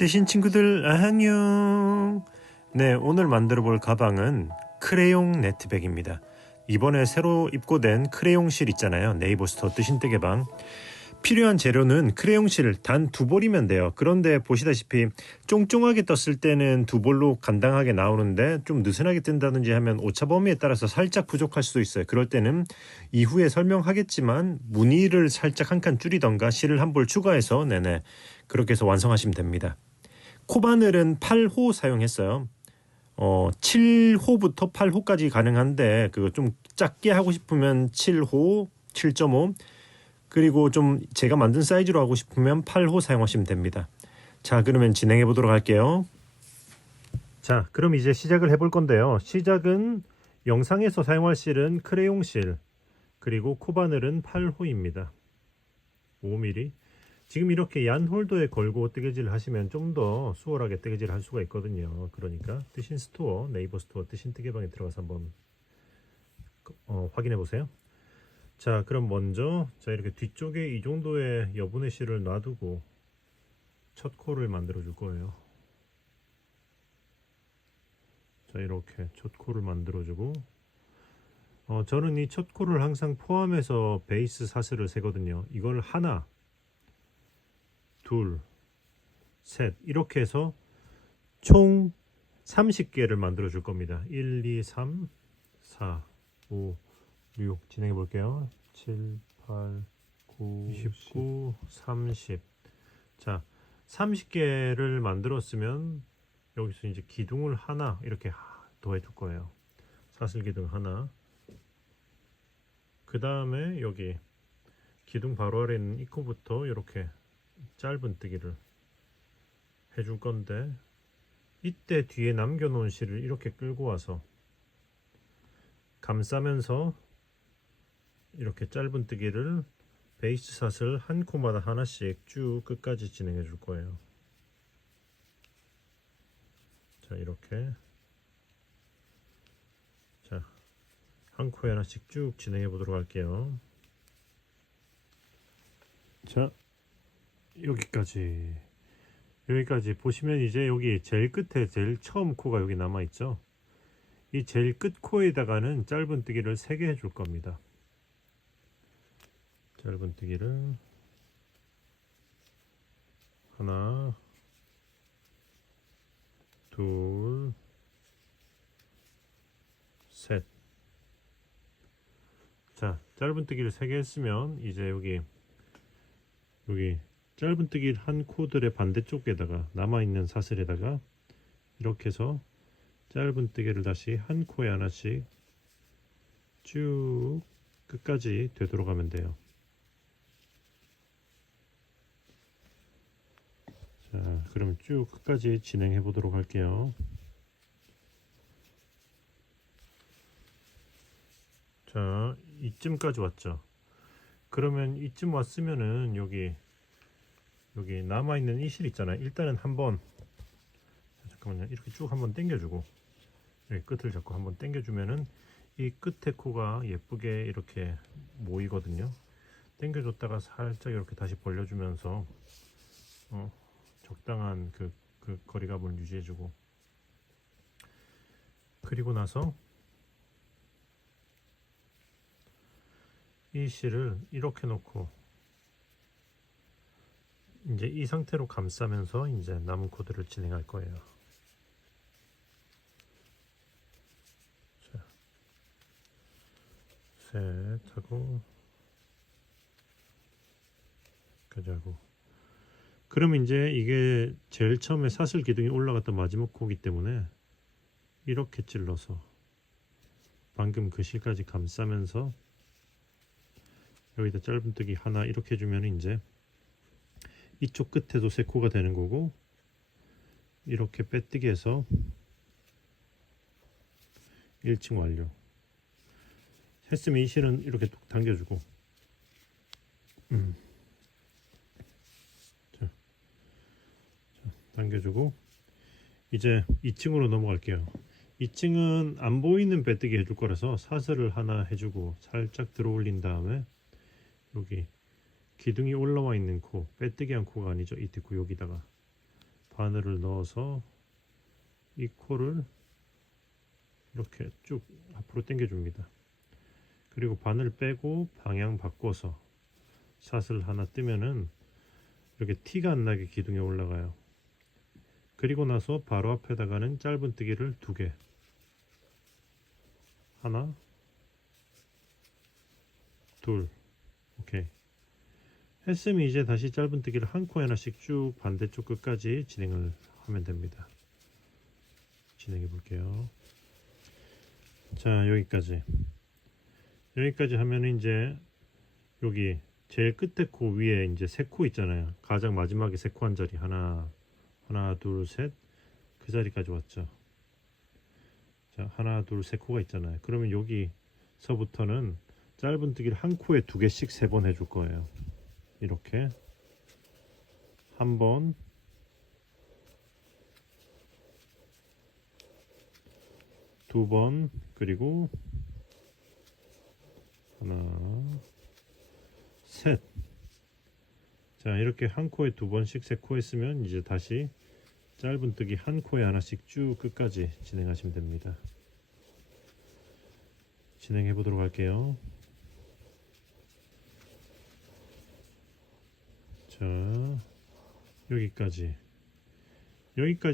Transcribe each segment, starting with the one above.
대신 친구들 안녕. 네, 오늘 만들어 볼 가방은 크레용 네트백입니다. 이번에 새로 입고된 크레용 실 있잖아요. 네이버 스토어 뜨신 뜨개방. 필요한 재료는 크레용 실 단 2볼이면 돼요. 그런데 보시다시피 쫑쫑하게 떴을 때는 2볼로 간당하게 나오는데 좀 느슨하게 뜬다든지 하면 오차 범위에 따라서 살짝 부족할 수도 있어요. 그럴 때는 이후에 설명하겠지만 무늬를 살짝 한 칸 줄이던가 실을 1볼 추가해서 그렇게 해서 완성하시면 됩니다. 코바늘은 8호 사용했어요. 7호부터 8호까지 가능한데 그거 좀 작게 하고 싶으면 7호, 7.5 그리고 좀 제가 만든 사이즈로 하고 싶으면 8호 사용하시면 됩니다. 자, 그러면 진행해 보도록 할게요. 자, 그럼 이제 시작을 해볼 건데요. 시작은 영상에서 사용할 실은 크레용 실 그리고 코바늘은 8호입니다. 5mm. 지금 이렇게 얀 홀더에 걸고 뜨개질을 하시면 좀 더 수월하게 뜨개질을 할 수가 있거든요. 그러니까 뜨신 스토어, 네이버 스토어 뜨신 뜨개방에 들어가서 한번 확인해 보세요. 자, 그럼 먼저 이렇게 뒤쪽에 이 정도의 여분의 실을 놔두고 첫 코를 만들어 줄 거예요. 자, 이렇게 첫 코를 만들어 주고 저는 이 첫 코를 항상 포함해서 베이스 사슬을 세거든요. 이걸 하나, 둘, 셋 이렇게 해서 총 30개를 만들어 줄 겁니다. 1, 2, 3, 4, 5, 6 진행해 볼게요. 7, 8, 9, 29, 30. 자, 30개를 만들었으면 여기서 이제 기둥을 하나 이렇게 더해 둘 거예요. 사슬 기둥 하나. 그 다음에 여기 기둥 바로 아래 있는 이 코부터 이렇게 짧은 뜨기를 해줄 건데 이때 뒤에 남겨놓은 실을 이렇게 끌고 와서 감싸면서 이렇게 짧은 뜨기를 베이스 사슬 한 코마다 하나씩 쭉 끝까지 진행해 줄 거예요. 자, 이렇게 자, 한 코에 하나씩 쭉 진행해 보도록 할게요. 자, 여기까지 보시면 이제 여기 제일 끝에 제일 처음 코가 여기 남아 있죠. 이 제일 끝 코에다가는 짧은 뜨기를 3개 해줄 겁니다. 짧은 뜨기를 하나, 둘, 셋. 자, 짧은 뜨기를 3개 했으면 이제 여기 짧은 뜨기 한 코들의 반대쪽에다가 남아있는 사슬에다가 이렇게 해서 짧은 뜨개를 다시 한 코에 하나씩 쭉 끝까지 되도록 하면 돼요. 자, 그럼 쭉 끝까지 진행해 보도록 할게요. 자, 이쯤까지 왔죠. 그러면 이쯤 왔으면은 여기 남아있는 이 실 있잖아요. 일단은 한번 잠깐만요. 이렇게 쭉 한번 당겨주고 여기 끝을 잡고 한번 당겨주면은 이 끝에 코가 예쁘게 이렇게 모이거든요. 당겨줬다가 살짝 이렇게 다시 벌려주면서 적당한 그 거리감을 유지해주고 그리고 나서 이 실을 이렇게 놓고 이제 이 상태로 감싸면서 이제 남은 코드를 진행할 거예요. 자, 셋 하고 까지 하고 그럼 이제 이게 제일 처음에 사슬 기둥이 올라갔던 마지막 코기 때문에 이렇게 찔러서 방금 그 실까지 감싸면서 여기다 짧은뜨기 하나 이렇게 해주면 이제 이쪽 끝에도 3코가 되는 거고 이렇게 빼뜨기 해서 1층 완료 했으면 이 실은 이렇게 뚝 당겨주고 자, 당겨주고 이제 2층으로 넘어갈게요. 2층은 안 보이는 빼뜨기 해줄 거라서 사슬을 하나 해주고 살짝 들어 올린 다음에 여기 기둥이 올라와 있는 코, 빼뜨기 한 코가 아니죠. 이때 코 여기다가 바늘을 넣어서 이 코를 이렇게 쭉 앞으로 당겨 줍니다. 그리고 바늘 빼고 방향 바꿔서 샷을 하나 뜨면은 이렇게 티가 안 나게 기둥에 올라가요. 그리고 나서 바로 앞에다가는 짧은뜨기를 2개, 하나, 둘, 오케이. 했으면 이제 다시 짧은뜨기를 한 코에 하나씩 쭉 반대쪽 끝까지 진행을 하면 됩니다. 진행해 볼게요. 자, 여기까지 하면 이제 여기 제일 끝에 코 위에 이제 3코 있잖아요. 가장 마지막에 3코 한 자리, 하나, 둘, 셋, 그 자리까지 왔죠. 자, 하나, 둘, 3코가 있잖아요. 그러면 여기서부터는 짧은뜨기를 한 코에 2개씩 3번 해줄 거예요. 이렇게 한 번, 두 번, 그리고 하나, 셋. 자, 이렇게 한 코에 2번씩 3코 했으면 이제 다시 짧은뜨기 한 코에 하나씩 쭉 끝까지 진행하시면 됩니다. 진행해 보도록 할게요. 자, 여기까지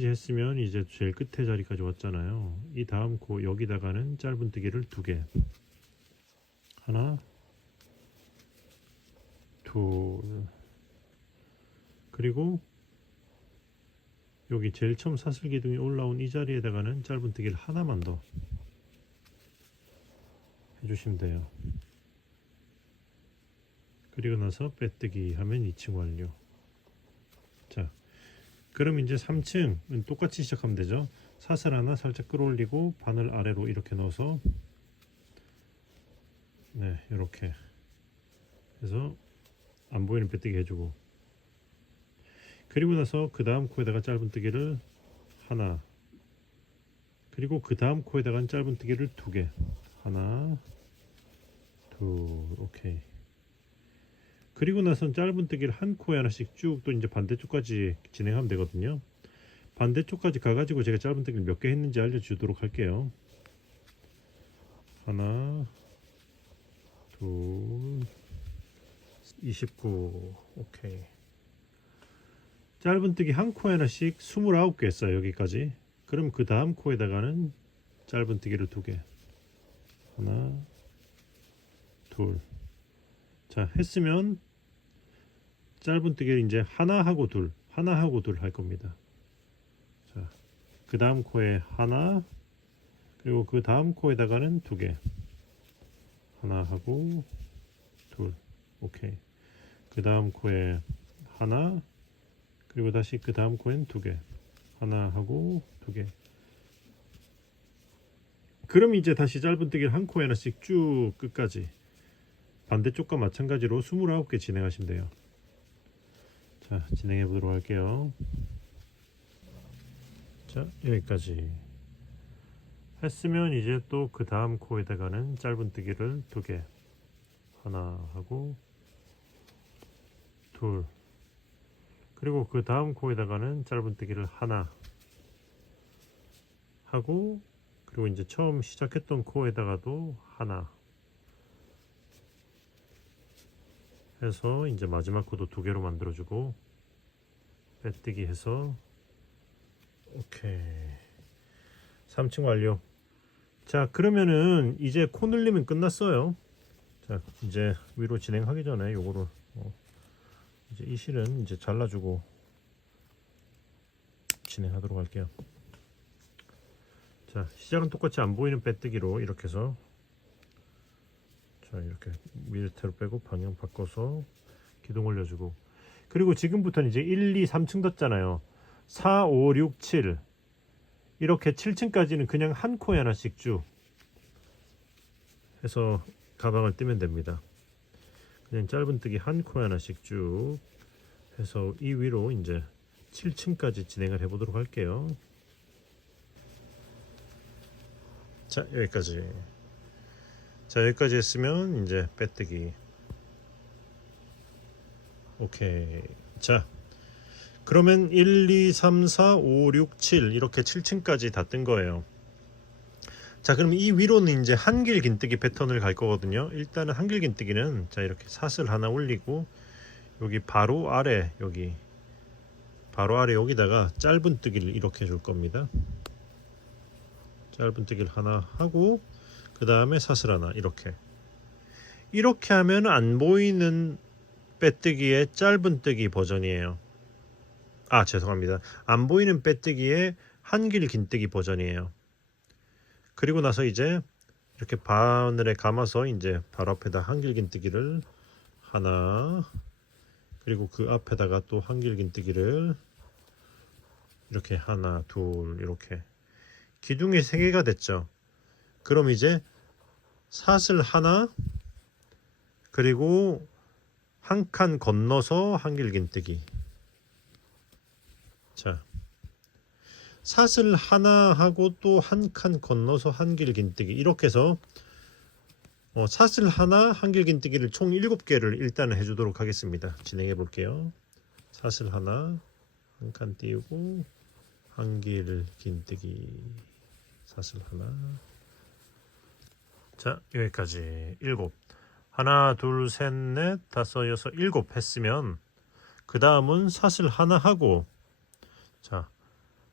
했으면 이제 제일 끝에 자리까지 왔잖아요. 이 다음 코 여기다가는 짧은뜨기를 2개, 하나, 둘, 그리고 여기 제일 처음 사슬 기둥이 올라온 이 자리에다가는 짧은뜨기를 하나만 더 해주시면 돼요. 그리고 나서 빼뜨기 하면 2층 완료. 자, 그럼 이제 3층은 똑같이 시작하면 되죠. 사슬 하나 살짝 끌어올리고 바늘 아래로 이렇게 넣어서, 네, 이렇게 해서 안 보이는 빼뜨기 해주고, 그리고 나서 그 다음 코에다가 짧은뜨기를 하나, 그리고 그 다음 코에다가 짧은뜨기를 2개, 하나, 둘, 오케이. 그리고 나선 짧은뜨기를 한 코에 하나씩 쭉 또 이제 반대쪽까지 진행하면 되거든요. 반대쪽까지 가가지고 제가 짧은뜨기를 몇 개 했는지 알려주도록 할게요. 하나, 둘, 29, 오케이. 짧은뜨기 한 코에 하나씩 29개 했어요. 여기까지. 그럼 그 다음 코에다가는 짧은뜨기를 2개, 하나, 둘. 자, 했으면 짧은뜨기를 이제 하나 하고 둘 할 겁니다. 자, 그 다음 코에 하나, 그리고 그 다음 코에다가는 2개, 하나 하고 둘, 오케이. 그 다음 코에 하나, 그리고 다시 그 다음 코엔 2개, 하나 하고 2개. 그럼 이제 다시 짧은뜨기를 한 코에 하나씩 쭉 끝까지 반대쪽과 마찬가지로 29개 진행하시면 돼요. 자, 진행해 보도록 할게요. 자, 여기까지 했으면 이제 또 그 다음 코에다가는 짧은뜨기를 2개, 하나 하고 둘, 그리고 그 다음 코에다가는 짧은뜨기를 하나 하고, 그리고 이제 처음 시작했던 코에다가도 하나 해서 이제 마지막 코도 2개로 만들어주고 빼뜨기 해서 오케이. 3층 완료. 자, 그러면은 이제 코 늘리면 끝났어요. 자, 이제 위로 진행하기 전에 요거를 이제 이 실은 이제 잘라주고 진행하도록 할게요. 자, 시작은 똑같이 안 보이는 빼뜨기로 이렇게 해서, 자, 이렇게 밑으로 빼고 방향 바꿔서 기둥 올려주고, 그리고 지금부터는 이제 1, 2, 3층 뒀잖아요. 4, 5, 6, 7 이렇게 7층까지는 그냥 한 코에 하나씩 쭉 해서 가방을 뜨면 됩니다. 그냥 짧은뜨기 한 코에 하나씩 쭉 해서 이 위로 이제 7층까지 진행을 해보도록 할게요. 자, 여기까지. 자, 여기까지 했으면 이제 빼뜨기. 오케이. 자, 그러면 1, 2, 3, 4, 5, 6, 7 이렇게 7층까지 다 뜬 거예요. 자, 그럼 이 위로는 이제 한길 긴뜨기 패턴을 갈 거거든요. 일단은 한길 긴뜨기는 자 이렇게 사슬 하나 올리고 여기 바로 아래 여기다가 짧은 뜨기를 이렇게 해줄 겁니다. 짧은 뜨기를 하나 하고 그 다음에 사슬 하나 이렇게 하면 안 보이는 빼뜨기의 짧은 뜨기 버전이에요. 아, 죄송합니다. 안 보이는 빼뜨기의 한길 긴뜨기 버전이에요. 그리고 나서 이제 이렇게 바늘에 감아서 이제 바로 앞에다 한길 긴뜨기를 하나, 그리고 그 앞에다가 또 한길 긴뜨기를 이렇게 하나, 둘, 이렇게 기둥이 3개가 됐죠. 그럼 이제 사슬 하나, 그리고 한 칸 건너서 한길 긴뜨기. 자, 사슬 하나 하고 또 한 칸 건너서 한길 긴뜨기 이렇게 해서 사슬 하나 한길 긴뜨기를 총 7개를 일단은 해주도록 하겠습니다. 진행해 볼게요. 사슬 하나 한 칸 띄우고 한길 긴뜨기 사슬 하나. 자, 여기까지 7. 하나, 둘, 셋, 넷, 다섯, 여섯, 7 했으면 그 다음은 사슬 하나 하고 자,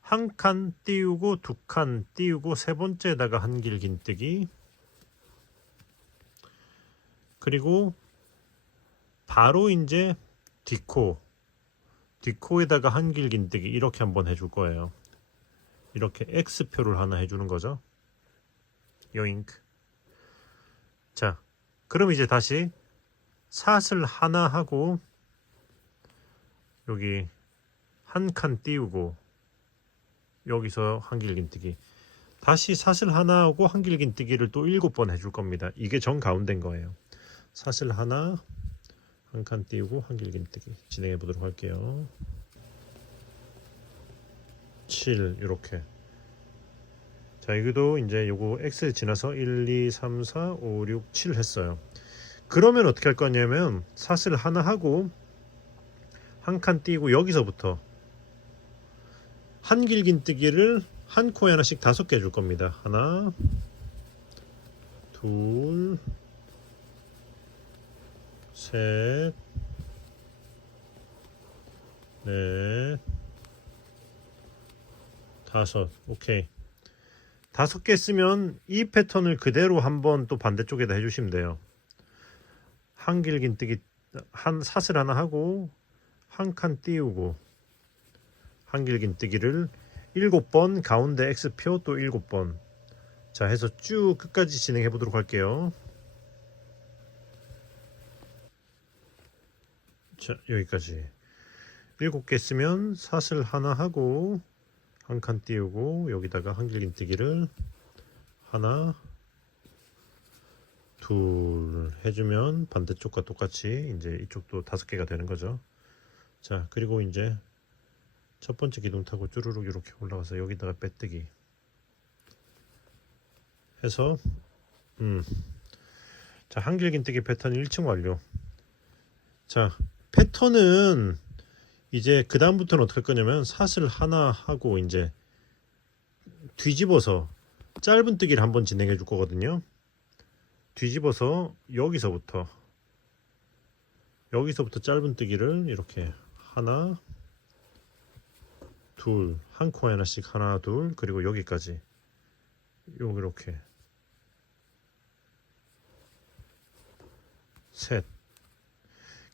한 칸 띄우고 2칸 띄우고 세 번째에다가 한길 긴뜨기, 그리고 바로 이제 뒷코에다가 한길 긴뜨기 이렇게 한번 해줄 거예요. 이렇게 X표를 하나 해주는 거죠. 요잉크. 자, 그럼 이제 다시 사슬 하나 하고 여기 한 칸 띄우고 여기서 한길 긴뜨기, 다시 사슬 하나 하고 한길 긴뜨기를 또 7번 해줄 겁니다. 이게 정 가운데인 거예요. 사슬 하나 한 칸 띄우고 한길 긴뜨기 진행해 보도록 할게요. 7 이렇게. 자, 이것도 이제 요거 X 지나서 1, 2, 3, 4, 5, 6, 7 했어요. 그러면 어떻게 할 거냐면 사슬 하나 하고 한 칸 띄우고 여기서부터 한길 긴뜨기를 한 코에 하나씩 5개 해줄 겁니다. 하나, 둘, 셋, 넷, 5. 오케이. 5개 쓰면 이 패턴을 그대로 한번 또 반대쪽에다 해주시면 돼요. 한길 긴뜨기 한 사슬 하나 하고 한 칸 띄우고 한길 긴뜨기를 7번, 가운데 X표 또 7번. 자, 해서 쭉 끝까지 진행해 보도록 할게요. 자, 여기까지 7개 쓰면 사슬 하나 하고 한 칸 띄우고 여기다가 한길 긴뜨기를 하나, 둘 해주면 반대쪽과 똑같이 이제 이쪽도 5개가 되는 거죠. 자, 그리고 이제 첫 번째 기둥 타고 쭈루룩 이렇게 올라가서 여기다가 빼뜨기 해서 자, 한길 긴뜨기 패턴 1층 완료. 자, 패턴은 이제 그 다음부터는 어떻게 할 거냐면 사슬 하나 하고 이제 뒤집어서 짧은 뜨기를 한번 진행해 줄 거거든요. 뒤집어서 여기서부터 짧은 뜨기를 이렇게 하나, 둘, 한 코에 하나씩 하나, 둘, 그리고 여기까지 이렇게 셋.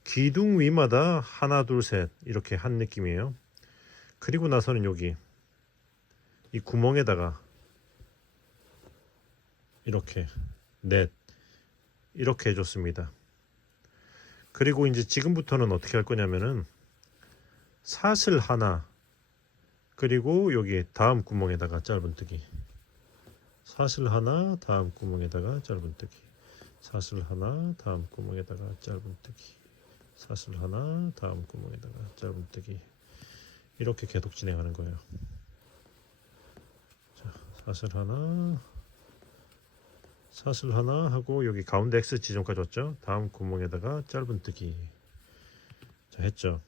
기둥 위마다 하나, 둘, 셋 이렇게 한 느낌이에요. 그리고 나서는 여기 이 구멍에다가 이렇게 넷 이렇게 해줬습니다. 그리고 이제 지금부터는 어떻게 할 거냐면은 사슬 하나, 그리고 여기 다음 구멍에다가 짧은뜨기, 사슬 하나 다음 구멍에다가 짧은뜨기, 사슬 하나 다음 구멍에다가 짧은뜨기, 사슬 하나 다음 구멍에다가 짧은뜨기, 이렇게 계속 진행하는 거예요. 자, 사슬 하나 하고 여기 가운데 X 지점까지 왔죠. 다음 구멍에다가 짧은뜨기. 자, 했죠.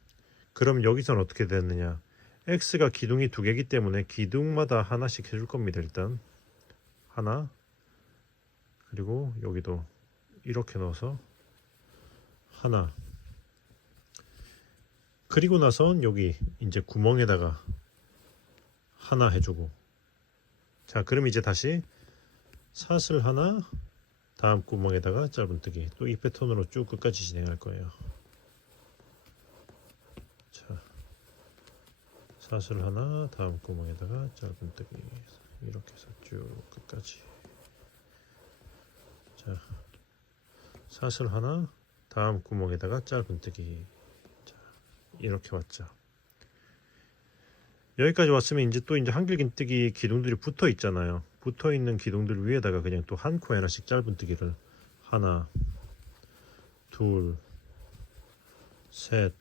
그럼 여기서는 어떻게 되느냐? x가 기둥이 두 개이기 때문에 기둥마다 하나씩 해줄 겁니다. 일단 하나, 그리고 여기도 이렇게 넣어서 하나. 그리고 나선 여기 이제 구멍에다가 하나 해주고. 자, 그럼 이제 다시 사슬 하나, 다음 구멍에다가 짧은뜨기. 또 이 패턴으로 쭉 끝까지 진행할 거예요. 자, 사슬 하나, 다음 구멍에다가 짧은뜨기. 이렇게 해서 쭉 끝까지. 자, 사슬 하나, 다음 구멍에다가 짧은뜨기. 자, 이렇게 왔죠. 여기까지 왔으면 이제 또 이제 한길긴뜨기 기둥들이 붙어 있잖아요. 붙어 있는 기둥들 위에다가 그냥 또 한 코에 하나씩 짧은뜨기를 하나, 둘, 셋,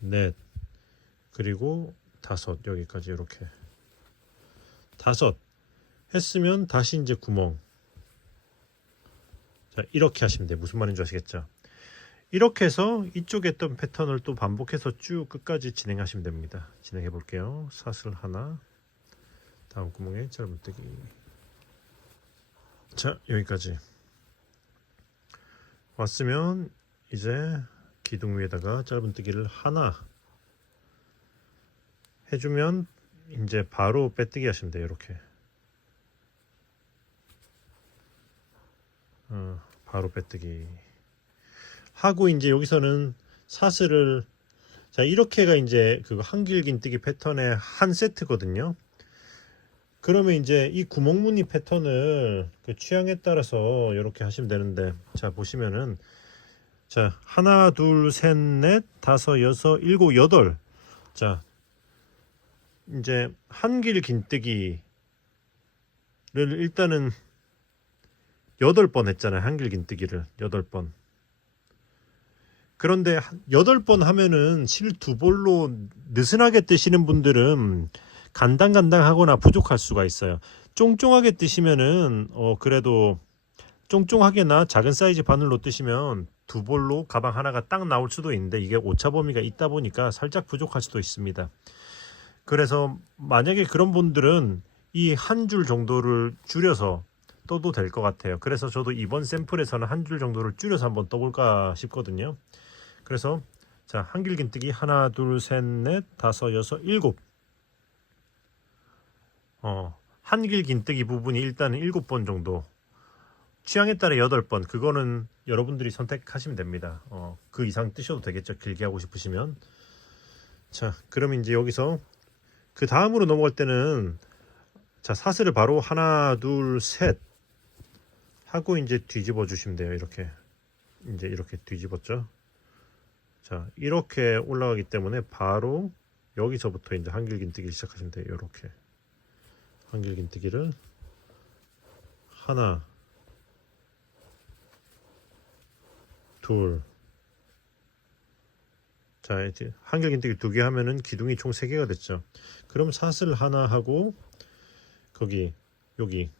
넷, 그리고 다섯. 여기까지 이렇게 다섯 했으면 다시 이제 구멍. 자, 이렇게 하시면 돼요. 무슨 말인지 아시겠죠? 이렇게 해서 이쪽에 했던 패턴을 또 반복해서 쭉 끝까지 진행하시면 됩니다. 진행해 볼게요. 사슬 하나, 다음 구멍에 짧은뜨기. 자, 여기까지 왔으면 이제 기둥 위에다가 짧은뜨기를 하나 해주면 이제 바로 빼뜨기 하시면 돼요. 이렇게 바로 빼뜨기 하고, 이제 여기서는 사슬을, 자, 이렇게가 이제 그 한길긴뜨기 패턴의 한 세트거든요. 그러면 이제 이 구멍무늬 패턴을 그 취향에 따라서 이렇게 하시면 되는데, 자, 보시면은, 자, 하나, 둘, 셋, 넷, 다섯, 여섯, 일곱, 여덟. 자, 이제 한길긴뜨기를 일단은 8번 했잖아요. 한길긴뜨기를 8번. 그런데 8번 하면은 실 두 볼로 느슨하게 뜨시는 분들은 간당간당하거나 부족할 수가 있어요. 쫑쫑하게 뜨시면은 그래도 쫑쫑하게나 작은 사이즈 바늘로 뜨시면 두 볼로 가방 하나가 딱 나올 수도 있는데, 이게 오차 범위가 있다 보니까 살짝 부족할 수도 있습니다. 그래서 만약에 그런 분들은 이 한 줄 정도를 줄여서 떠도 될 것 같아요. 그래서 저도 이번 샘플에서는 한 줄 정도를 줄여서 한번 떠볼까 싶거든요. 그래서 자, 한길긴뜨기 하나, 둘, 셋, 넷, 다섯, 여섯, 일곱. 한길긴뜨기 부분이 일단은 7번 정도. 취향에 따라 8번. 그거는 여러분들이 선택하시면 됩니다. 그 이상 뜨셔도 되겠죠. 길게 하고 싶으시면. 자, 그럼 이제 여기서 그 다음으로 넘어갈 때는, 자, 사슬을 바로 하나, 둘, 셋 하고 이제 뒤집어 주시면 돼요. 이렇게 이제 이렇게 뒤집었죠. 자, 이렇게 올라가기 때문에 바로 여기서부터 이제 한길긴뜨기를 시작하시면 돼요. 이렇게 한길긴뜨기를 하나, 둘. 자, 이제 한길긴뜨기 2개 하면은 기둥이 총 3개가 됐죠. 그럼 사슬 하나 하고 거기 여기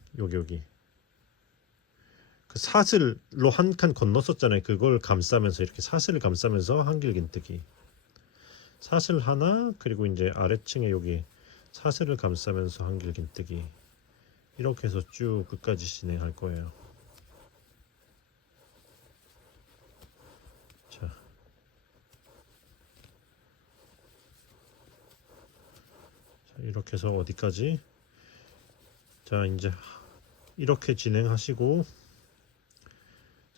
그 사슬로 한 칸 건넜었잖아요. 그걸 감싸면서, 이렇게 사슬을 감싸면서 한길긴뜨기. 사슬 하나, 그리고 이제 아래층에 여기 사슬을 감싸면서 한길긴뜨기. 이렇게 해서 쭉 끝까지 진행할 거예요. 자, 이렇게 해서 어디까지? 자, 이제 이렇게 진행하시고,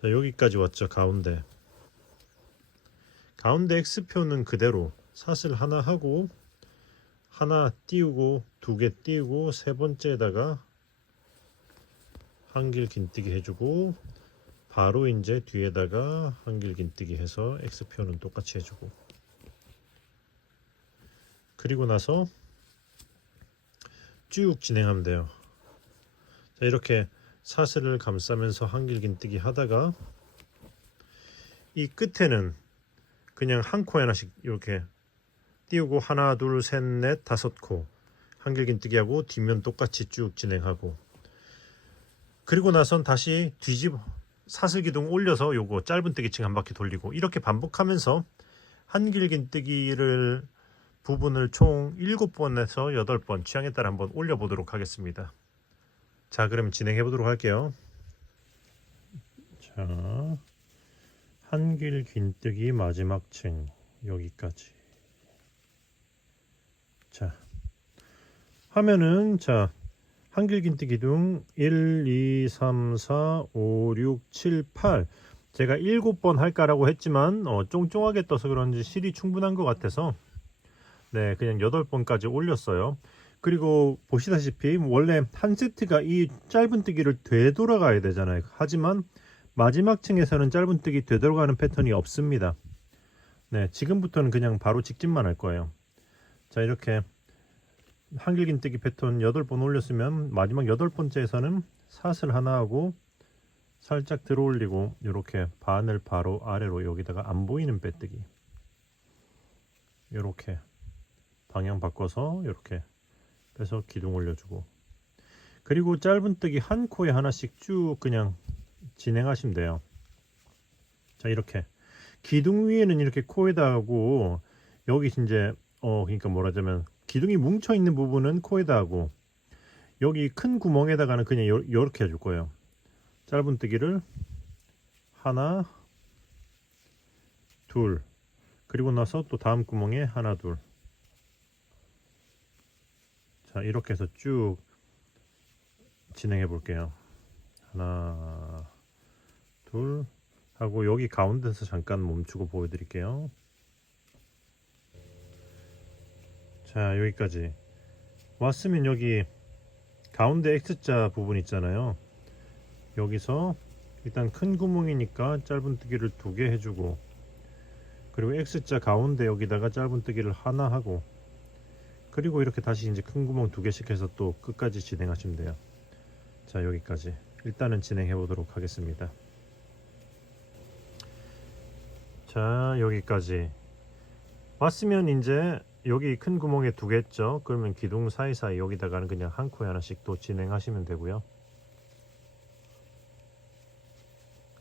자, 여기까지 왔죠. 가운데 X표는 그대로 사슬 하나 하고 하나 띄우고 2개 띄우고 세 번째에다가 한길긴뜨기 해주고, 바로 이제 뒤에다가 한길긴뜨기 해서 X표는 똑같이 해주고, 그리고 나서 쭉 진행하면 돼요. 자, 이렇게 사슬을 감싸면서 한길긴뜨기 하다가 이 끝에는 그냥 한 코에 하나씩 이렇게 띄우고 하나, 둘, 셋, 넷, 다섯 코 한길긴뜨기 하고 뒷면 똑같이 쭉 진행하고, 그리고 나선 다시 사슬 기둥 올려서 요거 짧은뜨기층 한 바퀴 돌리고 이렇게 반복하면서 한길긴뜨기를 부분을 총 7번에서 8번 취향에 따라 한번 올려보도록 하겠습니다. 자, 그럼 진행해 보도록 할게요. 자, 한길긴뜨기 마지막 층 여기까지. 자, 하면은 자, 한길긴뜨기 기둥 1, 2, 3, 4, 5, 6, 7, 8 제가 7번 할까라고 했지만 쫑쫑하게 떠서 그런지 실이 충분한 것 같아서 네, 그냥 8번까지 올렸어요. 그리고 보시다시피 원래 한 세트가 이 짧은뜨기를 되돌아가야 되잖아요. 하지만 마지막 층에서는 짧은뜨기 되돌아가는 패턴이 없습니다. 네, 지금부터는 그냥 바로 직진만 할 거예요. 자, 이렇게 한길긴뜨기 패턴 8번 올렸으면 마지막 8번째에서는 사슬 하나 하고 살짝 들어 올리고 이렇게 바늘 바로 아래로 여기다가 안 보이는 빼뜨기 이렇게 방향 바꿔서 이렇게 빼서 기둥 올려주고 그리고 짧은뜨기 한 코에 하나씩 쭉 그냥 진행하시면 돼요. 자, 이렇게 기둥 위에는 이렇게 코에다 하고 여기 이제 그러니까 뭐라자면 기둥이 뭉쳐 있는 부분은 코에다 하고 여기 큰 구멍에다가는 그냥 이렇게 해줄 거예요. 짧은뜨기를 하나 둘 그리고 나서 또 다음 구멍에 하나 둘. 자, 이렇게 해서 쭉 진행해 볼게요. 하나 둘 하고 여기 가운데서 잠깐 멈추고 보여드릴게요. 자, 여기까지 왔으면 여기 가운데 X자 부분 있잖아요. 여기서 일단 큰 구멍이니까 짧은뜨기를 2개 해주고 그리고 X자 가운데 여기다가 짧은뜨기를 하나 하고 그리고 이렇게 다시 이제 큰 구멍 2개씩 해서 또 끝까지 진행하시면 돼요. 자, 여기까지 일단은 진행해 보도록 하겠습니다. 자, 여기까지 왔으면 이제 여기 큰 구멍에 2개 했죠. 그러면 기둥 사이사이 여기다가는 그냥 한 코에 하나씩 또 진행하시면 되고요.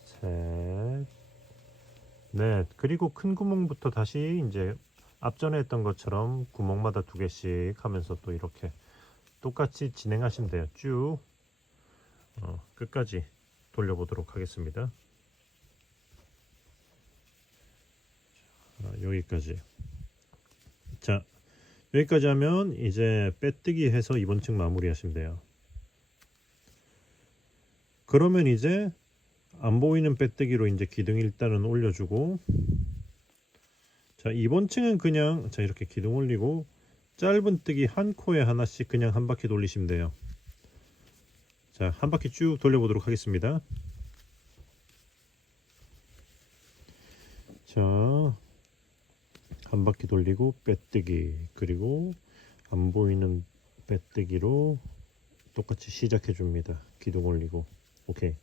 셋, 넷, 그리고 큰 구멍부터 다시 이제 앞전에 했던 것처럼 구멍마다 2개씩 하면서 또 이렇게 똑같이 진행하시면 돼요. 쭉 끝까지 돌려보도록 하겠습니다. 여기까지. 자, 여기까지 하면 이제 빼뜨기 해서 이번 층 마무리 하시면 돼요. 그러면 이제 안 보이는 빼뜨기로 이제 기둥 일단은 올려주고 자, 이번 층은 그냥 자 이렇게 기둥 올리고 짧은뜨기 한 코에 하나씩 그냥 한 바퀴 돌리시면 돼요. 자, 한 바퀴 쭉 돌려보도록 하겠습니다. 자, 한 바퀴 돌리고 빼뜨기 그리고 안 보이는 빼뜨기로 똑같이 시작해 줍니다. 기둥 올리고 오케이.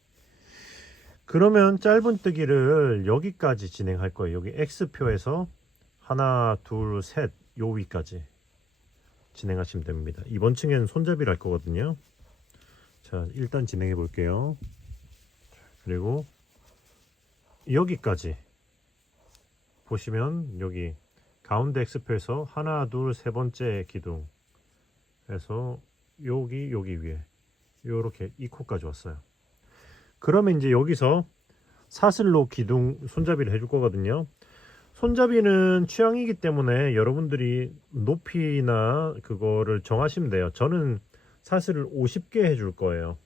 그러면 짧은뜨기를 여기까지 진행할 거예요. 여기 X표에서 하나 둘 셋 요 위까지 진행하시면 됩니다. 이번 층에는 손잡이를 할 거거든요. 자, 일단 진행해 볼게요. 그리고 여기까지 보시면 여기 가운데 X표에서 하나 둘 세 번째 기둥 해서 여기 위에 요렇게 이 코까지 왔어요. 그러면 이제 여기서 사슬로 기둥 손잡이를 해줄 거거든요. 손잡이는 취향이기 때문에 여러분들이 높이나 그거를 정하시면 돼요. 저는 사슬을 50개 해줄 거예요.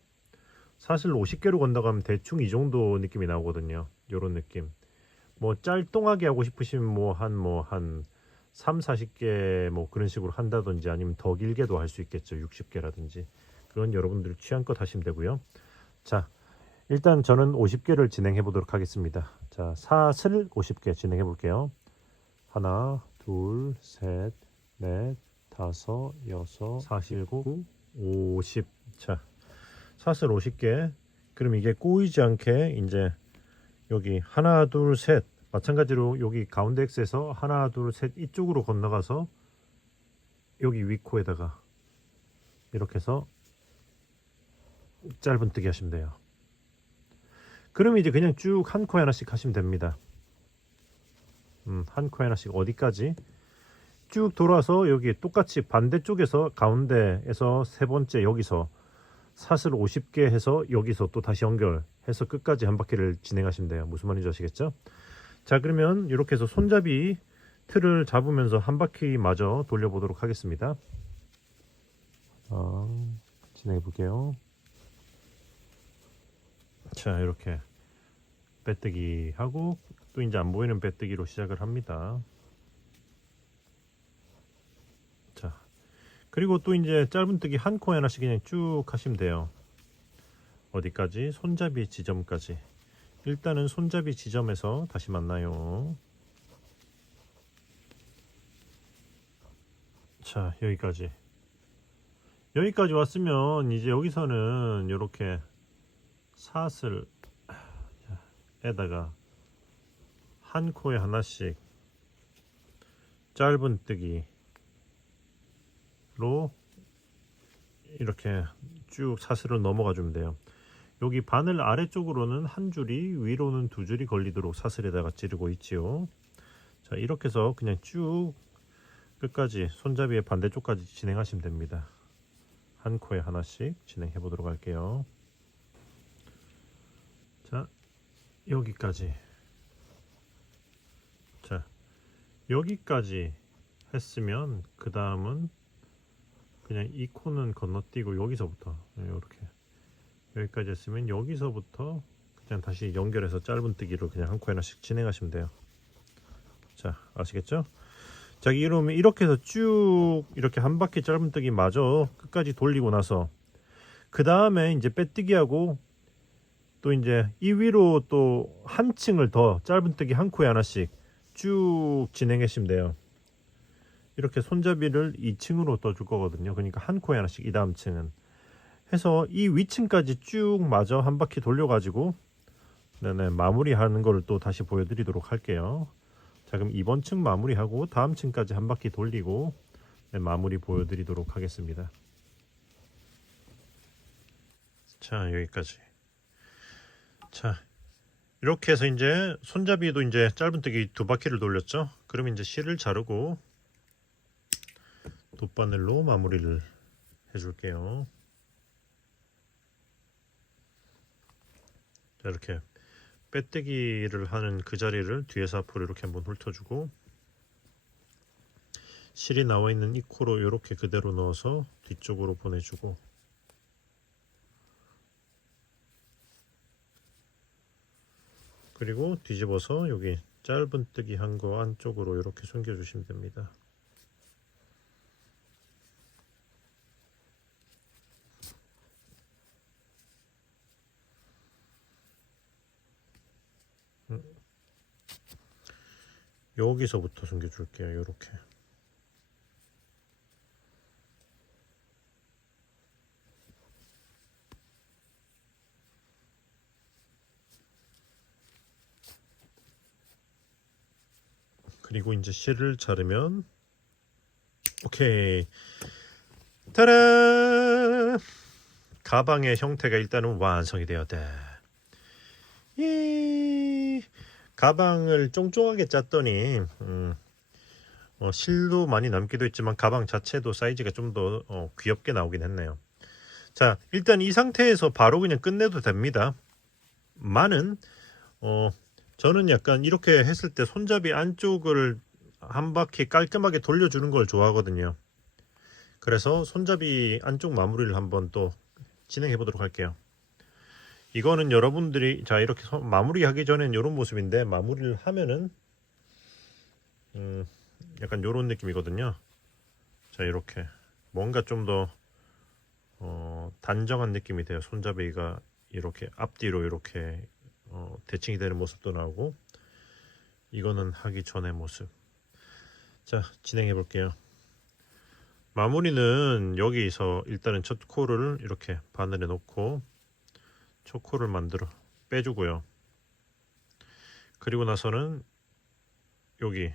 사슬 50개로 건다고 하면 대충 이 정도 느낌이 나오거든요. 요런 느낌. 뭐 짤뚱하게 하고 싶으시면 한 3, 40개 뭐 그런 식으로 한다든지 아니면 더 길게도 할 수 있겠죠. 60개라든지. 그건 여러분들 취향껏 하시면 되고요. 자, 일단 저는 50개를 진행해 보도록 하겠습니다. 자, 사슬 50개 진행해 볼게요. 하나, 둘, 셋, 넷, 다섯, 여섯, 47, 50. 자, 사슬 50개. 그럼 이게 꼬이지 않게 이제 여기 하나, 둘, 셋. 마찬가지로 여기 가운데 X에서 하나, 둘, 셋 이쪽으로 건너가서 여기 윗코에다가 이렇게 해서 짧은뜨기 하시면 돼요. 그러면 이제 그냥 쭉 한 코에 하나씩 하시면 됩니다. 한 코에 하나씩 어디까지 쭉 돌아서 여기 똑같이 반대쪽에서 가운데에서 세 번째 여기서 사슬 50개 해서 여기서 또 다시 연결해서 끝까지 한 바퀴를 진행하시면 돼요. 무슨 말인지 아시겠죠? 자, 그러면 이렇게 해서 손잡이 틀을 잡으면서 한 바퀴 마저 돌려보도록 하겠습니다. 진행해 볼게요. 자, 이렇게 빼뜨기 하고 또 이제 안 보이는 빼뜨기로 시작을 합니다. 자, 그리고 또 이제 짧은뜨기 한 코에 하나씩 그냥 쭉 하시면 돼요. 어디까지? 손잡이 지점까지. 일단은 손잡이 지점에서 다시 만나요. 자, 여기까지 왔으면 이제 여기서는 이렇게 사슬 에다가 한 코에 하나씩 짧은뜨기로 이렇게 쭉 사슬을 넘어가 주면 돼요. 여기 바늘 아래쪽으로는 한 줄이, 위로는 두 줄이 걸리도록 사슬에다가 찌르고 있지요. 자, 이렇게 해서 그냥 쭉 끝까지 손잡이의 반대쪽까지 진행하시면 됩니다. 한 코에 하나씩 진행해 보도록 할게요. 자, 여기까지. 자, 여기까지 했으면 그 다음은 그냥 이 코는 건너뛰고 여기서부터 이렇게 여기까지 했으면 여기서부터 그냥 다시 연결해서 짧은뜨기로 그냥 한 코 하나씩 진행하시면 돼요. 자, 아시겠죠? 자, 이러면 이렇게 해서 쭉 이렇게 한 바퀴 짧은뜨기 마저 끝까지 돌리고 나서 그 다음에 이제 빼뜨기하고 또 이제 이 위로 또 한 층을 더 짧은뜨기 한 코에 하나씩 쭉 진행하시면 돼요. 이렇게 손잡이를 2층으로 떠줄 거거든요. 그러니까 한 코에 하나씩 이 다음 층은 해서 이 위층까지 쭉 마저 한 바퀴 돌려가지고 마무리하는 거를 또 다시 보여드리도록 할게요. 자, 그럼 이번 층 마무리하고 다음 층까지 한 바퀴 돌리고 마무리 보여드리도록 하겠습니다. 자, 여기까지. 자, 이렇게 해서 이제 손잡이도 이제 짧은뜨기 두 바퀴를 돌렸죠. 그러면 이제 실을 자르고 돗바늘로 마무리를 해줄게요. 자, 이렇게 빼뜨기를 하는 그 자리를 뒤에서 앞으로 이렇게 한번 훑어주고 실이 나와 있는 이 코로 이렇게 그대로 넣어서 뒤쪽으로 보내주고 그리고 뒤집어서 여기 짧은뜨기 한 거 안쪽으로 이렇게 숨겨주시면 됩니다. 여기서부터 숨겨줄게요. 이렇게. 그리고 이제 실을 자르면 오케이. 타라! 가방의 형태가 일단은 완성이 되었대. 이 가방을 쫑쫑하게 짰더니 실도 많이 남기도 했지만 가방 자체도 사이즈가 좀 더 귀엽게 나오긴 했네요. 자, 일단 이 상태에서 바로 그냥 끝내도 됩니다. 많은 저는 약간 이렇게 했을 때 손잡이 안쪽을 한 바퀴 깔끔하게 돌려주는 걸 좋아하거든요. 그래서 손잡이 안쪽 마무리를 한번 또 진행해 보도록 할게요. 이거는 여러분들이 자 이렇게 마무리하기 전엔 이런 모습인데 마무리를 하면은 약간 이런 느낌이거든요. 자, 이렇게 뭔가 좀 더 단정한 느낌이 돼요. 손잡이가 이렇게 앞뒤로 이렇게 대칭이 되는 모습도 나오고 이거는 하기 전의 모습. 자, 진행해 볼게요. 마무리는 여기서 일단은 첫 코를 이렇게 바늘에 놓고 첫 코를 만들어 빼주고요. 그리고 나서는 여기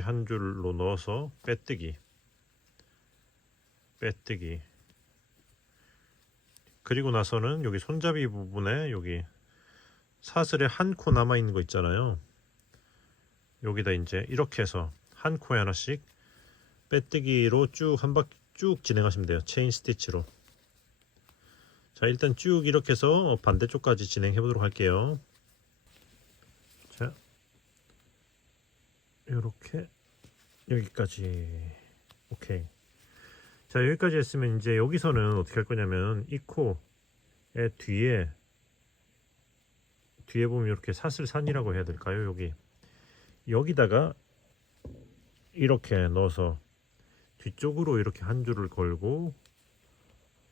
한 줄로 넣어서 빼뜨기 그리고 나서는 여기 손잡이 부분에 여기 사슬에 한 코 남아 있는 거 있잖아요. 여기다 이제 이렇게 해서 한 코에 하나씩 빼뜨기로 쭉 한 바퀴 쭉 진행하시면 돼요. 체인 스티치로. 자, 일단 쭉 이렇게 해서 반대쪽까지 진행해 보도록 할게요. 자, 이렇게 여기까지. 오케이. 자, 여기까지 했으면 이제 여기서는 어떻게 할 거냐면 이 코의 뒤에 보면 이렇게 사슬산이라고 해야 될까요? 여기다가 이렇게 넣어서 뒤쪽으로 이렇게 한 줄을 걸고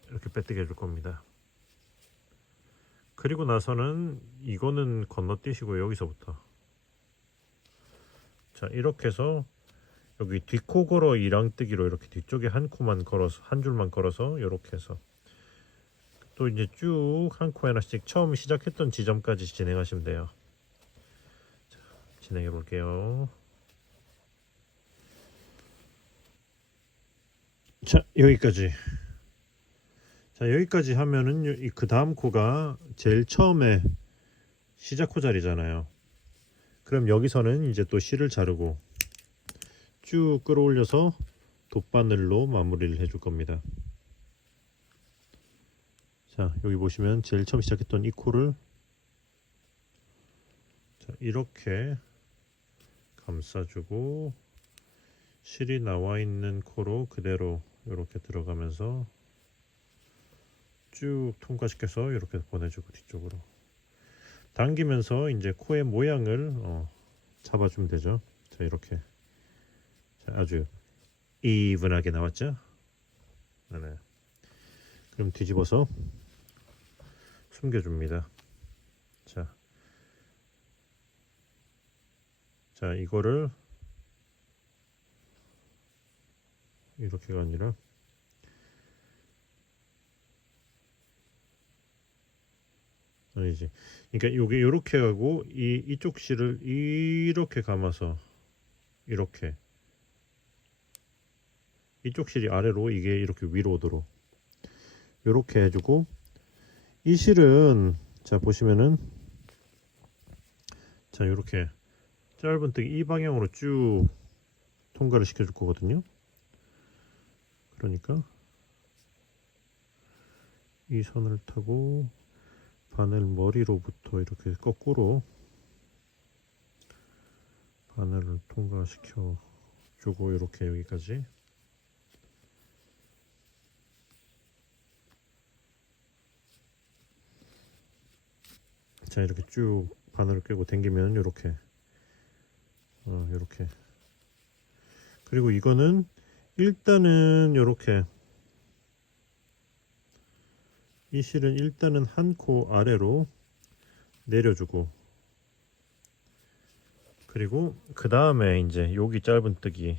이렇게 빼뜨게 해줄 겁니다. 그리고 나서는 이거는 건너뛰시고 여기서부터 자, 이렇게 해서 여기 뒷코 걸어 이랑뜨기로 이렇게 뒤쪽에 한 코만 걸어서 한 줄만 걸어서 이렇게 해서 또 이제 쭉 한 코 하나씩 처음 시작했던 지점까지 진행하시면 돼요. 자, 진행해 볼게요. 자, 여기까지. 자, 여기까지 하면은 그 다음 코가 제일 처음에 시작 코 자리잖아요. 그럼 여기서는 이제 또 실을 자르고 쭉 끌어올려서 돗바늘로 마무리를 해줄 겁니다. 자, 여기 보시면 제일 처음 시작했던 이 코를 자, 이렇게 감싸주고 실이 나와 있는 코로 그대로 이렇게 들어가면서 쭉 통과시켜서 이렇게 보내주고 뒤쪽으로 당기면서 이제 코의 모양을 잡아주면 되죠. 자, 이렇게 자, 아주 이분하게 나왔죠. 네. 그럼 뒤집어서 숨겨줍니다. 자, 이거를 이렇게가 아니라 아니지. 그러니까 요게 요렇게 하고 이쪽 실을 이렇게 감아서 이렇게 이쪽 실이 아래로 이게 이렇게 위로 오도록 요렇게 해주고 이 실은 자 보시면은 자 요렇게 짧은뜨기 이 방향으로 쭉 통과를 시켜줄 거거든요. 그러니까 이 선을 타고 바늘 머리로부터 이렇게 거꾸로 바늘을 통과시켜 주고 이렇게 여기까지 자 이렇게 쭉 바늘을 꿰고 당기면 이렇게 이렇게 그리고 이거는 일단은 이렇게 이 실은 일단은 한 코 아래로 내려주고 그리고 그 다음에 이제 여기 짧은뜨기로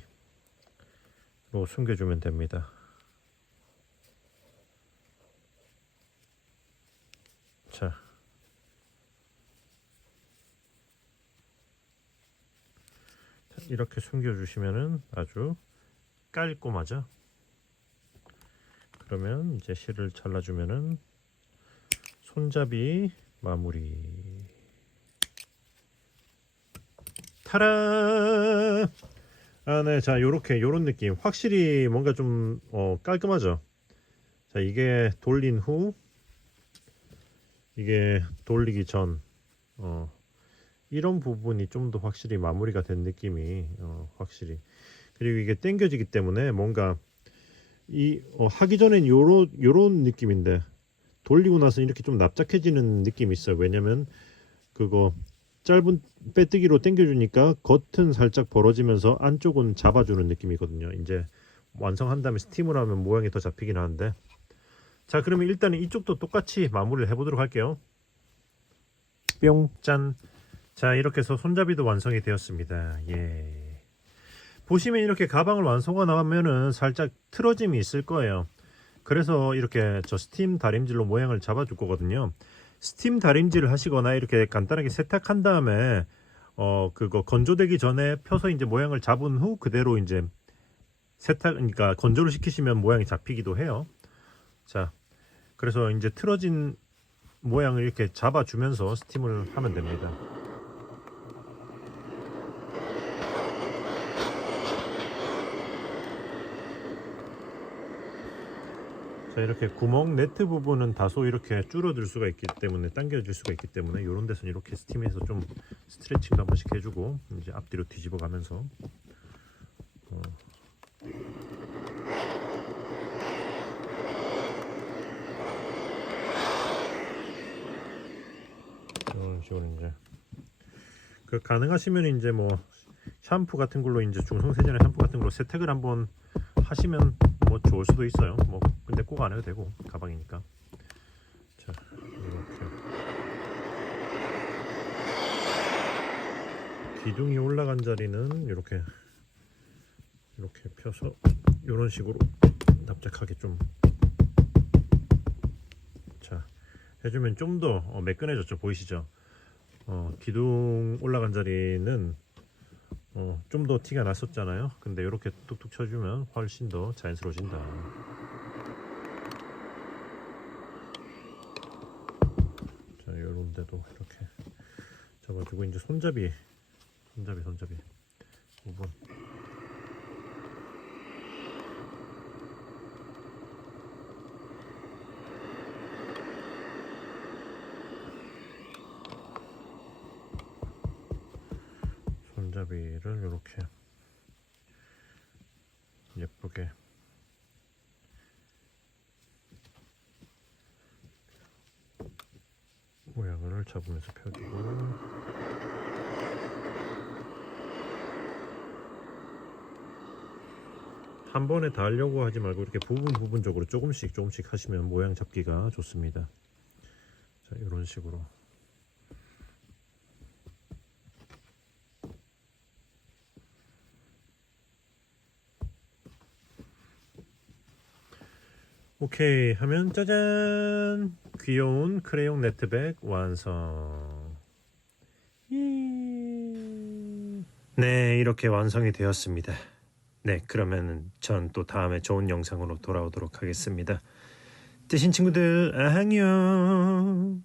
숨겨주면 됩니다. 자, 이렇게 숨겨주시면은 아주 깔끔하죠. 그러면 이제 실을 잘라주면은 손잡이 마무리. 타라. 아, 네, 자, 요런 느낌. 확실히 뭔가 좀 깔끔하죠. 자, 이게 돌린 후, 이게 돌리기 전, 이런 부분이 좀 더 확실히 마무리가 된 느낌이 확실히. 그리고 이게 당겨지기 때문에 뭔가 하기 전엔 요런 느낌인데 돌리고 나서 이렇게 좀 납작해지는 느낌이 있어요. 왜냐면 그거 짧은 빼뜨기로 당겨주니까 겉은 살짝 벌어지면서 안쪽은 잡아주는 느낌이거든요. 이제 완성한 다음에 스팀을 하면 모양이 더 잡히긴 하는데 자 그러면 일단은 이쪽도 똑같이 마무리를 해보도록 할게요. 뿅 짠. 자 이렇게 해서 손잡이도 완성이 되었습니다. 예. 보시면 이렇게 가방을 완성하고 나면은 살짝 틀어짐이 있을 거예요. 그래서 이렇게 저 스팀 다림질로 모양을 잡아줄 거거든요. 스팀 다림질을 하시거나 이렇게 간단하게 세탁한 다음에 그거 건조되기 전에 펴서 이제 모양을 잡은 후 그대로 이제 그러니까 건조를 시키시면 모양이 잡히기도 해요. 자 그래서 이제 틀어진 모양을 이렇게 잡아주면서 스팀을 하면 됩니다. 자, 이렇게 구멍 네트 부분은 다소 이렇게 줄어들 수가 있기 때문에 당겨질 수가 있기 때문에 이런 데서는 이렇게 스팀해서 좀 스트레칭 한 번씩 해주고 이제 앞뒤로 뒤집어 가면서 이런 식으로 이제 그 가능하시면 이제 뭐 샴푸 같은 걸로 이제 중성세제나 샴푸 같은 걸로 세탁을 한번 하시면 뭐 좋을 수도 있어요. 뭐 근데 꼭 안 해도 되고 가방이니까. 자, 이렇게 기둥이 올라간 자리는 이렇게 펴서 이런 식으로 납작하게 좀 자 해주면 좀 더 매끈해졌죠. 보이시죠? 기둥 올라간 자리는 좀 더 티가 났었잖아요. 근데 이렇게 뚝뚝 쳐주면 훨씬 더 자연스러워진다. 자, 요런 데도 이렇게 잡아주고 이제 손잡이 5번 손잡이를 이렇게 예쁘게 모양을 잡으면서 펴주고 한 번에 다 하려고 하지 말고 이렇게 부분적으로 조금씩 하시면 모양 잡기가 좋습니다. 자, 이런 식으로 오케이 하면 짜잔! 귀여운 크레용 네트백 완성. 네, 이렇게 완성이 되었습니다. 네, 그러면 전 또 다음에 좋은 영상으로 돌아오도록 하겠습니다. 뜨신 친구들 안녕.